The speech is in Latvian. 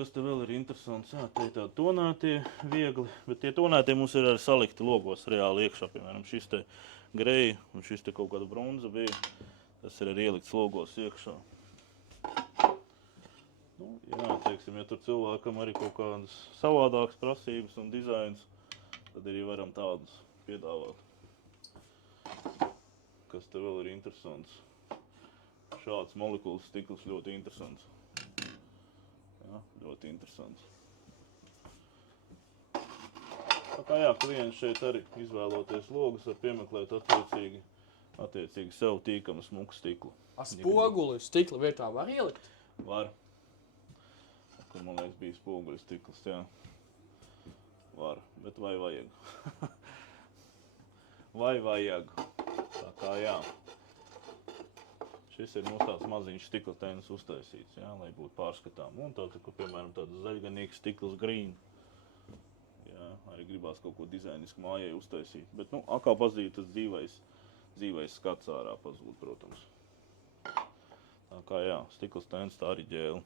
Kas te vēl ir interesants? Jā, te ir tādi tonētie viegli, bet tie tonētie mums ir arī salikti logos reāli iekšā. Piemēram, šis te greja un šis te kaut kāda bronza bija. Tas ir arī ielikts logos iekšā. Nu, jā, teiksim, ja tur cilvēkam arī kaut kādas savādākas prasības un dizains, tad arī varam tādus piedāvāt. Kas te vēl ir interesants? Šāds molekulas stikls ļoti interesants. Jā, ļoti interesants. Tā kā jā, klients šeit arī izvēloties logus, var piemeklēt attiecīgi sev tīkamu smuku stiklu. Ar spoguli stikla vietā var ielikt? Var. Kur man liekas bija spoguļu stikls, jā. Var, bet vai vajag? Vai vajag? Tā kā jā. Šis ir mums tāds maziņš stikla tēnis uztaisīts, jā, lai būtu pārskatām. Un tāds, kur, piemēram, tāds zaļganīgs stikls green. Jā, arī gribās kaut ko dizainisku mājai uztaisīt. Bet, nu, akā pazīt tas dzīvais skats ārā pazūd, protams. Tā kā jā, stikls tēnis tā arī ģēle.